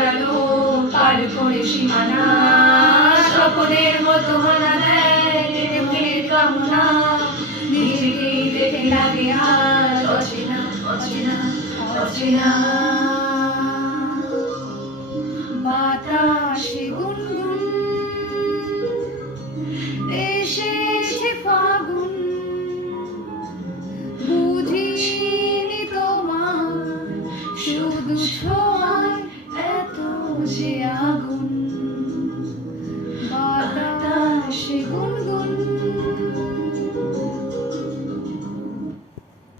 হারানো পার করে সীমানা, স্বপ্নের মতো হানা দেয় মনের কামনা, নিজেকেই দেখে লাগে আজ অচেনা অচেনা অচেনা। বাতাসে গুনগুন এসেছে ফাগুন, বুঝিনি তোমার শুধু ছোঁয়ায় এত যে আগুন।